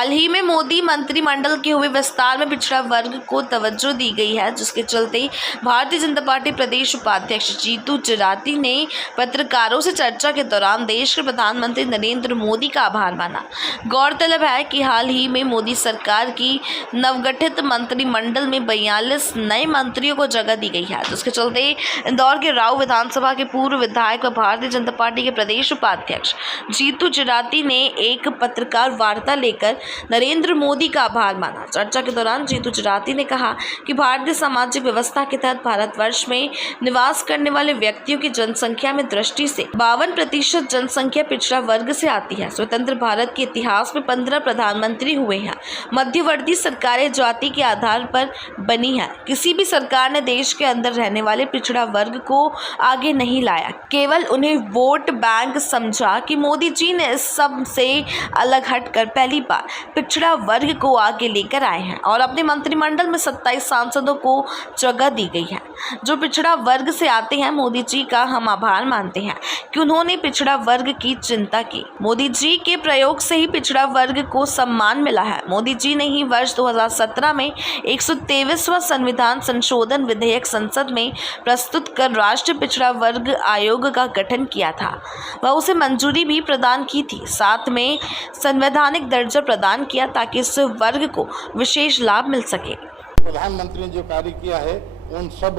हाल ही में मोदी मंत्रिमंडल के हुए विस्तार में पिछड़ा वर्ग को तवज्जो दी गई है, जिसके चलते भारतीय जनता पार्टी प्रदेश उपाध्यक्ष जीतू जराती ने पत्रकारों से चर्चा के दौरान देश के प्रधानमंत्री नरेंद्र मोदी का आभार माना। गौरतलब है कि हाल ही में मोदी सरकार की नवगठित मंत्रिमंडल में 42 नए मंत्रियों को जगह दी गई है, जिसके चलते इंदौर के राऊ विधानसभा के पूर्व विधायक व भारतीय जनता पार्टी के प्रदेश उपाध्यक्ष जीतू जराती ने एक पत्रकार वार्ता लेकर नरेंद्र मोदी का आभार माना। चर्चा के दौरान जीतू जराती ने कहा कि भारतीय सामाजिक व्यवस्था के तहत भारतवर्ष में निवास करने वाले व्यक्तियों की जनसंख्या में दृष्टि से 52% जनसंख्या पिछड़ा वर्ग से आती है। स्वतंत्र भारत के इतिहास में 15 प्रधानमंत्री हुए हैं। मध्यवर्ती सरकारें जाति के आधार पर बनी है। किसी भी सरकार ने देश के अंदर रहने वाले पिछड़ा वर्ग को आगे नहीं लाया, केवल उन्हें वोट बैंक समझा कि मोदी जी ने इस सब से अलग हटकर पहली बार पिछड़ा वर्ग को आगे लेकर आए हैं और अपने मंत्रिमंडल में 27 सांसदों को जगह दी गई है जो पिछड़ा वर्ग से आते हैं। मोदी जी का हम आभार मानते हैं कि उन्होंने पिछड़ा वर्ग की चिंता की। मोदी जी के प्रयोग से ही पिछड़ा वर्ग को सम्मान मिला है। मोदी जी ने ही वर्ष 2017 में 123वां संविधान संशोधन विधेयक संसद में प्रस्तुत कर राष्ट्रीय पिछड़ा वर्ग आयोग का गठन किया था, वह उसे मंजूरी भी प्रदान की थी। साथ में संवैधानिक दर्जा प्रदान किया ताकि इस वर्ग को विशेष लाभ मिल सके। प्रधानमंत्री ने जो कार्य किया है उन सब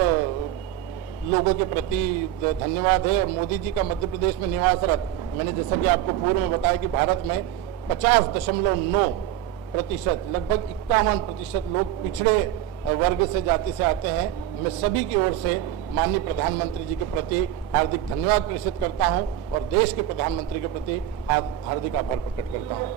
लोगों के प्रति धन्यवाद है। और मोदी जी का मध्य प्रदेश में निवासरत, मैंने जैसा कि आपको पूर्व में बताया कि भारत में 50.9% लगभग 51% लोग पिछड़े वर्ग से जाति से आते हैं। मैं सभी की ओर से माननीय प्रधानमंत्री जी के प्रति हार्दिक धन्यवाद प्रेषित करता हूं और देश के प्रधानमंत्री के प्रति हार्दिक आभार प्रकट करता हूं।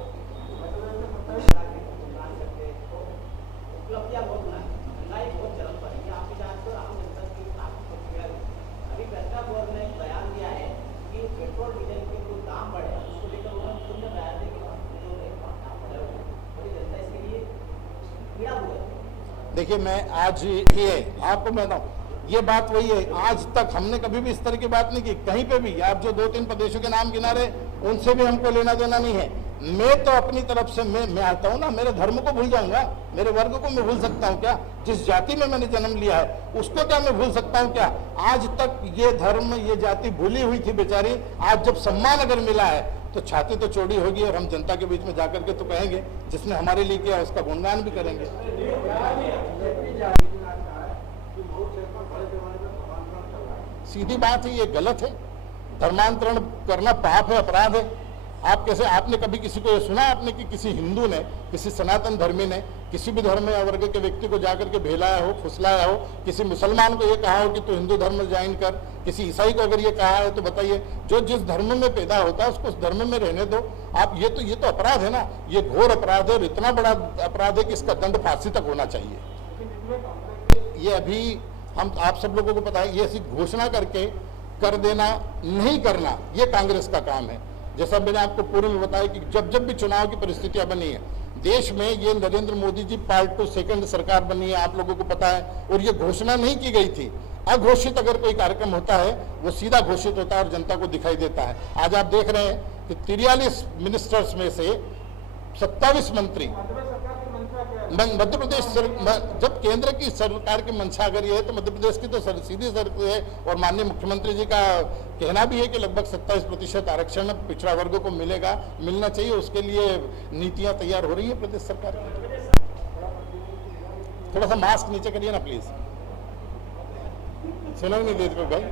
देखिए, मैं आज ये आपको बताऊं, ये बात वही है। आज तक हमने कभी भी इस तरह की बात नहीं की कहीं पे भी। आप जो 2-3 प्रदेशों के नाम गिनारे, उनसे भी हमको लेना देना नहीं है। मैं तो अपनी तरफ से मैं आता हूँ ना, मेरे धर्म को भूल जाऊंगा? मेरे वर्ग को मैं भूल सकता हूँ क्या? जिस जाति में मैंने जन्म लिया है उसको क्या मैं भूल सकता हूँ क्या? आज तक ये धर्म, ये जाति भूली हुई थी बेचारी। आज जब सम्मान अगर मिला है तो छाती तो चौड़ी होगी और हम जनता के बीच में जाकर के तो कहेंगे, जिसने हमारे लिए किया उसका गुणगान भी करेंगे। सीधी बात है, ये गलत है। धर्मांतरण करना पाप है, अपराध है। आप कैसे, आपने कभी किसी को ये सुना आपने कि किसी हिंदू ने, किसी सनातन धर्मी ने किसी भी धर्म या वर्ग के व्यक्ति को जाकर के भेलाया हो, फुसलाया हो? किसी मुसलमान को ये कहा हो कि तू हिंदू धर्म में ज्वाइन कर? किसी ईसाई को अगर ये कहा है तो बताइए, जो जिस धर्म में पैदा होता है उसको उस धर्म में रहने दो। आप ये तो अपराध है ना, ये घोर अपराध है और इतना बड़ा अपराध है कि इसका दंड फांसी तक होना चाहिए। ये अभी हम आप सब लोगों को पता है, ये ऐसी घोषणा करके कर देना, नहीं करना, ये कांग्रेस का काम है। जैसा मैंने आपको पूर्व में बताया कि जब भी चुनाव की परिस्थितियां बनी है देश में, ये नरेंद्र मोदी जी पार्ट 2 सेकंड सरकार बनी है, आप लोगों को पता है। और ये घोषणा नहीं की गई थी। अघोषित अगर कोई कार्यक्रम होता है वो सीधा घोषित होता है और जनता को दिखाई देता है। आज आप देख रहे हैं कि 43 मिनिस्टर्स में से 27 मंत्री मध्य प्रदेश, जब केंद्र की सरकार की मंशा अगर ये है तो मध्य प्रदेश की तो सीधी सरकार है। और माननीय मुख्यमंत्री जी का कहना भी है कि लगभग 27% आरक्षण पिछड़ा वर्ग को मिलना चाहिए। उसके लिए नीतियां तैयार हो रही है प्रदेश सरकार की। थोड़ा सा मास्क नीचे करिए ना प्लीज, सुनाई नहीं देते भाई।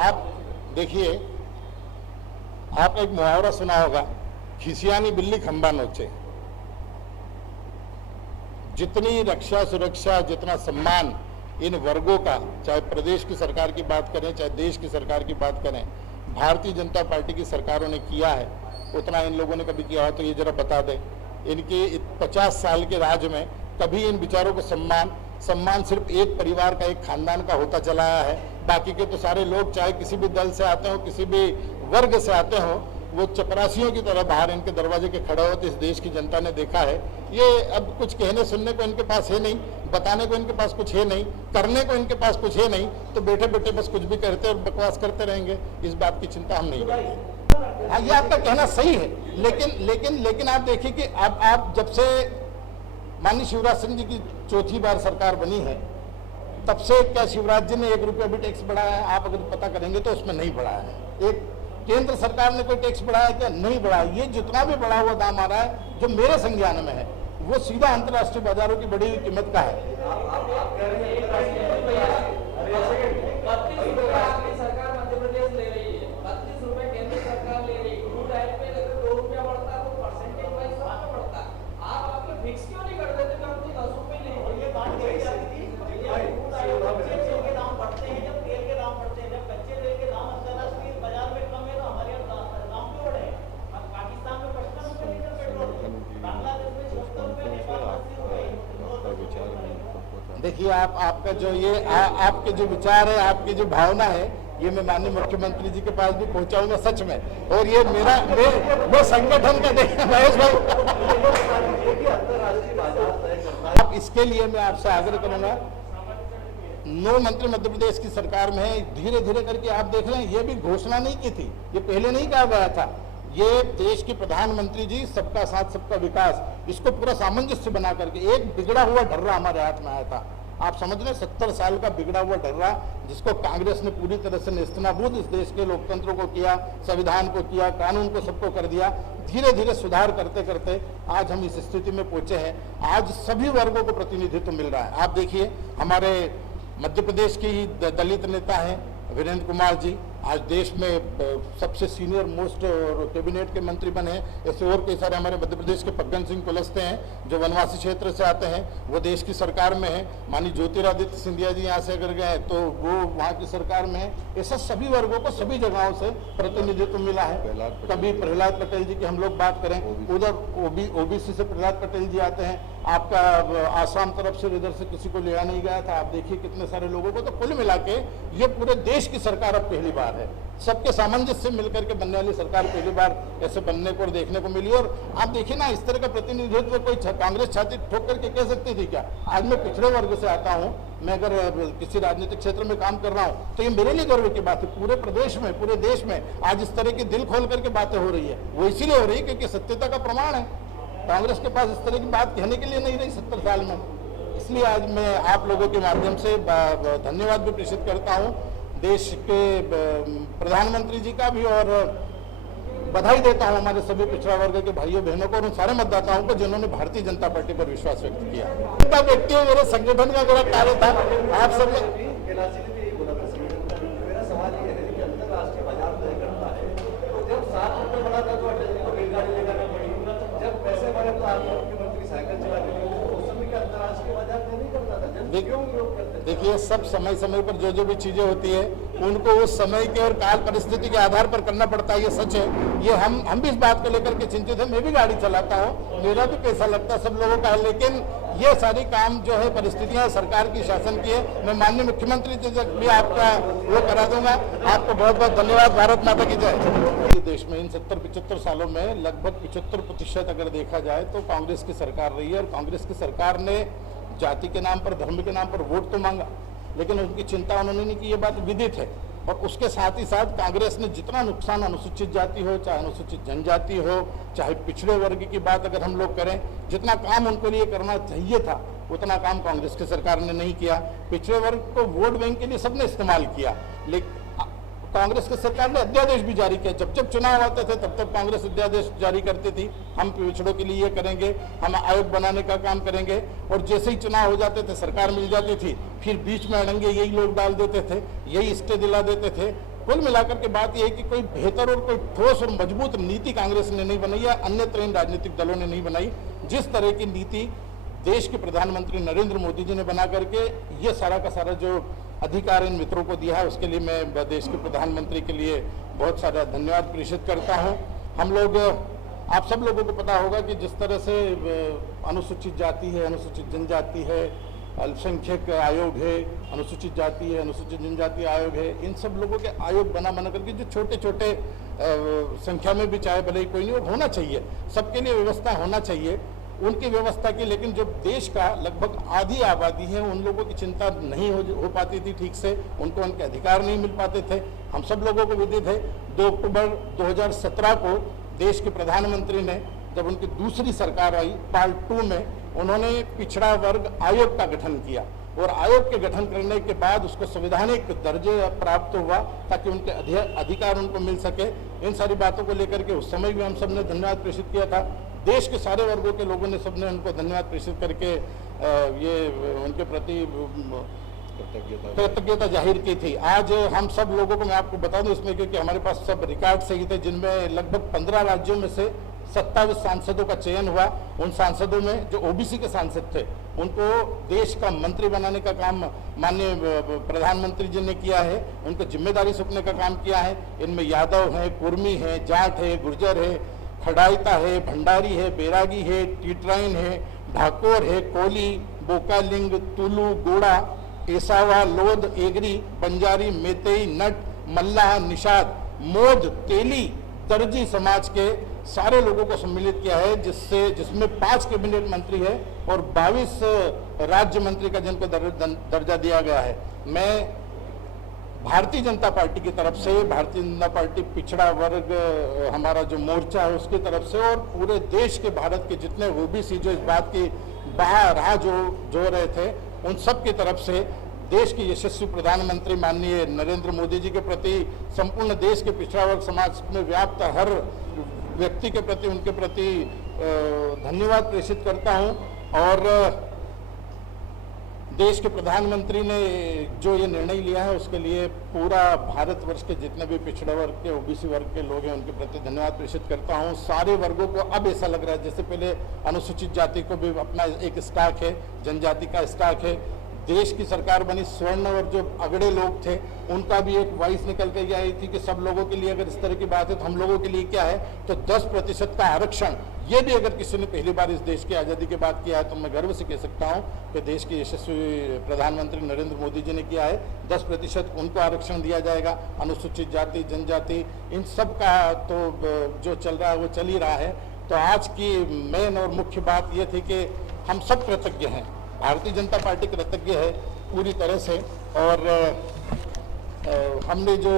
आप देखिए, आपने एक मुहावरा सुना होगा, खिसियानी बिल्ली खंबा नोचे। जितनी रक्षा सुरक्षा, जितना सम्मान इन वर्गों का, चाहे प्रदेश की सरकार की बात करें चाहे देश की सरकार की बात करें, भारतीय जनता पार्टी की सरकारों ने किया है, उतना इन लोगों ने कभी किया हो तो ये जरा बता दें। इनके 50 साल के राज में कभी इन विचारों को सम्मान सिर्फ एक परिवार का, एक खानदान का होता चला आया है। बाकी के तो सारे लोग, चाहे किसी भी दल से आते हो, किसी भी वर्ग से आते हो, वो चपरासियों की तरह बाहर इनके दरवाजे के खड़ा होते इस देश की जनता ने देखा है। ये अब कुछ कहने सुनने को इनके पास है नहीं, बताने को इनके पास कुछ है नहीं, करने को इनके पास कुछ है नहीं, तो बैठे बैठे बस कुछ भी करते और बकवास करते रहेंगे। इस बात की चिंता हम नहीं करते। हाँ, ये आपका कहना सही है, लेकिन आप देखिए कि आप जब से माननीय शिवराज सिंह जी की चौथी बार सरकार बनी है, तब से क्या शिवराज जी ने 1 रुपया भी टैक्स बढ़ाया है? आप अगर पता करेंगे तो उसमें नहीं बढ़ाया है। एक केंद्र सरकार ने कोई टैक्स बढ़ाया क्या? नहीं बढ़ाया। ये जितना भी बढ़ा हुआ दाम आ रहा है जो मेरे संज्ञान में है, वो सीधा अंतर्राष्ट्रीय बाजारों की बढ़ी हुई कीमत का है। देखिए, आपका जो ये आपके जो विचार है, आपकी जो भावना है, ये मैं माननीय मुख्यमंत्री जी के पास भी पहुंचाऊंगा सच में। और ये वो संगठन का देखिए महेश भाई, आप इसके लिए मैं आपसे आग्रह करूंगा। 9 मंत्री मध्य प्रदेश की सरकार में है, धीरे धीरे करके आप देख रहे हैं। ये भी घोषणा नहीं की थी, ये पहले नहीं कहा गया था। ये देश के प्रधानमंत्री जी सबका साथ सबका विकास, इसको पूरा सामंजस्य बना करके एक बिगड़ा हुआ ढर्रा हमारे हाथ में आया था। आप समझ रहे, 70 साल का बिगड़ा हुआ ढर्रा, जिसको कांग्रेस ने पूरी तरह से नेस्तनाबूद इस देश के लोकतंत्र को किया, संविधान को किया, कानून को सबको कर दिया। धीरे धीरे सुधार करते करते आज हम इस स्थिति में पहुंचे हैं। आज सभी वर्गों को प्रतिनिधित्व मिल रहा है। आप देखिए, हमारे मध्य प्रदेश के ही दलित नेता हैं वीरेंद्र कुमार जी, आज देश में सबसे सीनियर मोस्ट कैबिनेट के मंत्री बने हैं। ऐसे और कई सारे हमारे मध्य प्रदेश के फग्गन सिंह कुलस्ते हैं जो वनवासी क्षेत्र से आते हैं, वो देश की सरकार में है। माननीय ज्योतिरादित्य सिंधिया जी यहाँ से अगर गए तो वो वहाँ की सरकार में है। ऐसा सभी वर्गों को सभी जगहों से प्रतिनिधित्व मिला है। कभी प्रहलाद पटेल जी की हम लोग बात करें, उधर ओबीसी से प्रहलाद पटेल जी आते हैं। आपका आसाम तरफ से इधर से किसी को लिया नहीं गया था। आप देखिए कितने सारे लोगों को। तो कुल मिला के ये पूरे देश की सरकार अब पहली बार है, सबके सामंजस्य से मिलकर के बनने वाली सरकार पहली बार ऐसे बनने को और देखने को मिली। और आप देखिए ना, इस तरह का प्रतिनिधित्व कोई कांग्रेस छाती ठोक करके कह सकती थी क्या? आज मैं पिछड़े वर्ग से आता हूँ, मैं अगर किसी राजनीतिक क्षेत्र में काम कर रहा हूँ तो ये मेरे लिए गर्व की बात है। पूरे प्रदेश में, पूरे देश में आज इस तरह की दिल खोल करके बातें हो रही है, वो इसीलिए हो रही है क्योंकि सत्यता का प्रमाण है। कांग्रेस के पास इस तरह की बात कहने के लिए नहीं रही 70 साल में। इसलिए आज मैं आप लोगों के माध्यम से धन्यवाद भी प्रेषित करता हूँ देश के प्रधानमंत्री जी का भी, और बधाई देता हूँ हमारे सभी पिछड़ा वर्ग के भाइयों बहनों को और उन सारे मतदाताओं को जिन्होंने भारतीय जनता पार्टी पर विश्वास व्यक्त किया। व्यक्तियों मेरे संगठन का बड़ा कार्य था। आप सब देखिए, सब समय समय पर जो भी चीजें होती है उनको उस समय के और काल परिस्थिति के आधार पर करना पड़ता है, ये सच है। ये हम भी इस बात को लेकर के चिंतित है। मैं भी गाड़ी चलाता हूँ, मेरा भी पैसा लगता है, सब लोगों का है, लेकिन ये सारी काम जो है परिस्थितियां सरकार की, शासन की है। मैं माननीय मुख्यमंत्री जी तक भी आपका वो करा दूंगा। आपको बहुत बहुत धन्यवाद। भारत माता की जय। देश में इन 70-75 सालों में लगभग 75% अगर देखा जाए तो कांग्रेस की सरकार रही है। और कांग्रेस की सरकार ने जाति के नाम पर, धर्म के नाम पर वोट तो मांगा, लेकिन उनकी चिंता उन्होंने नहीं की, ये बात विदित है। और उसके साथ ही साथ कांग्रेस ने जितना नुकसान अनुसूचित जाति हो, चाहे अनुसूचित जनजाति हो, चाहे पिछड़े वर्ग की बात अगर हम लोग करें, जितना काम उनको लिए करना चाहिए था उतना काम कांग्रेस की सरकार ने नहीं किया। पिछड़े वर्ग को वोट बैंक के लिए सबने इस्तेमाल किया, लेकिन कांग्रेस की सरकार ने अध्यादेश भी जारी किया। जब जब चुनाव आते थे तब तब कांग्रेस अध्यादेश जारी करती थी, हम पिछड़ों के लिए ये करेंगे, हम आयोग बनाने का काम करेंगे। और जैसे ही चुनाव हो जाते थे, सरकार मिल जाती थी, फिर बीच में अड़ंगे यही लोग डाल देते थे, यही स्टे दिला देते थे। कुल मिलाकर के बात यह है कि कोई बेहतर और कोई ठोस और मजबूत नीति कांग्रेस ने नहीं बनाई है, अन्य इन राजनीतिक दलों ने नहीं बनाई। जिस तरह की नीति देश के प्रधानमंत्री नरेंद्र मोदी जी ने बना करके ये सारा का सारा जो अधिकार इन मित्रों को दिया है, उसके लिए मैं देश के प्रधानमंत्री के लिए बहुत सारा धन्यवाद प्रेषित करता हूं। हम लोग, आप सब लोगों को पता होगा कि जिस तरह से अनुसूचित जाति है, अनुसूचित जनजाति है, अल्पसंख्यक आयोग है, अनुसूचित जाति है, अनुसूचित जनजाति आयोग है, इन सब लोगों के आयोग बना करके जो छोटे छोटे संख्या में भी चाहे भले ही कोई नहीं, होना चाहिए, सबके लिए व्यवस्था होना चाहिए उनकी व्यवस्था की। लेकिन जो देश का लगभग आधी आबादी है उन लोगों की चिंता नहीं हो पाती थी ठीक से, उनको उनके अधिकार नहीं मिल पाते थे। हम सब लोगों को विदित है 2 अक्टूबर 2017 को देश के प्रधानमंत्री ने, जब उनकी दूसरी सरकार आई पार्ट 2 में, उन्होंने पिछड़ा वर्ग आयोग का गठन किया और आयोग के गठन करने के बाद उसको संवैधानिक दर्जे प्राप्त हुआ ताकि उनके अधिकार उनको मिल सके। इन सारी बातों को लेकर के उस समय भी हम सब ने धन्यवाद प्रेषित किया था। देश के सारे वर्गों के लोगों ने सबने उनको धन्यवाद प्रेषित करके ये उनके प्रति कृतज्ञता जाहिर की थी। आज हम सब लोगों को मैं आपको बता दूं इसमें, क्योंकि हमारे पास सब रिकॉर्ड सही थे, जिनमें लगभग 15 राज्यों में से 27 सांसदों का चयन हुआ। उन सांसदों में जो ओबीसी के सांसद थे उनको देश का मंत्री बनाने का काम माननीय प्रधानमंत्री जी ने किया है, उनको जिम्मेदारी सौंपने का काम किया है। इनमें यादव है, कुर्मी है, जाट है, गुर्जर है, खड़ाइता है, भंडारी है, बैरागी है, टीटराइन है, ढाकोर है, कोली, बोकालिंग, तुलु, गोड़ा, एसावा, लोध, एगरी, बंजारी, मेतेई, नट, मल्लाह, निषाद, मोद, तेली, दर्जी समाज के सारे लोगों को सम्मिलित किया है, जिसमें 5 कैबिनेट मंत्री है और 22 राज्य मंत्री का जिनको दर्जा दिया गया है। मैं भारतीय जनता पार्टी की तरफ से, भारतीय जनता पार्टी पिछड़ा वर्ग हमारा जो मोर्चा है उसकी तरफ से, और पूरे देश के भारत के जितने ओबीसी जो इस बात की राह जो रहे थे, उन सब की तरफ से देश के यशस्वी प्रधानमंत्री माननीय नरेंद्र मोदी जी के प्रति, संपूर्ण देश के पिछड़ा वर्ग समाज में व्याप्त हर व्यक्ति के प्रति, उनके प्रति धन्यवाद प्रेषित करता हूं। और देश के प्रधानमंत्री ने जो ये निर्णय लिया है उसके लिए पूरा भारतवर्ष के जितने भी पिछड़ा वर्ग के, ओबीसी वर्ग के लोग हैं उनके प्रति धन्यवाद प्रेषित करता हूं। सारे वर्गों को अब ऐसा लग रहा है जैसे पहले अनुसूचित जाति को भी अपना एक स्टॉक है, जनजाति का स्टॉक है, देश की सरकार बनी, स्वर्ण और जो अगड़े लोग थे उनका भी एक वॉइस निकल कर आई थी कि सब लोगों के लिए अगर इस तरह की बात है तो हम लोगों के लिए क्या है, तो 10% का आरक्षण, ये भी अगर किसी ने पहली बार इस देश की आज़ादी के बाद किया है तो मैं गर्व से कह सकता हूं कि देश के यशस्वी प्रधानमंत्री नरेंद्र मोदी जी ने किया है। 10% उनको आरक्षण दिया जाएगा। अनुसूचित जाति, जनजाति, इन सब का तो जो चल रहा है वो चल ही रहा है। तो आज की मेन और मुख्य बात ये थी कि हम सब कृतज्ञ हैं, भारतीय जनता पार्टी कृतज्ञ है पूरी तरह से। और हमने जो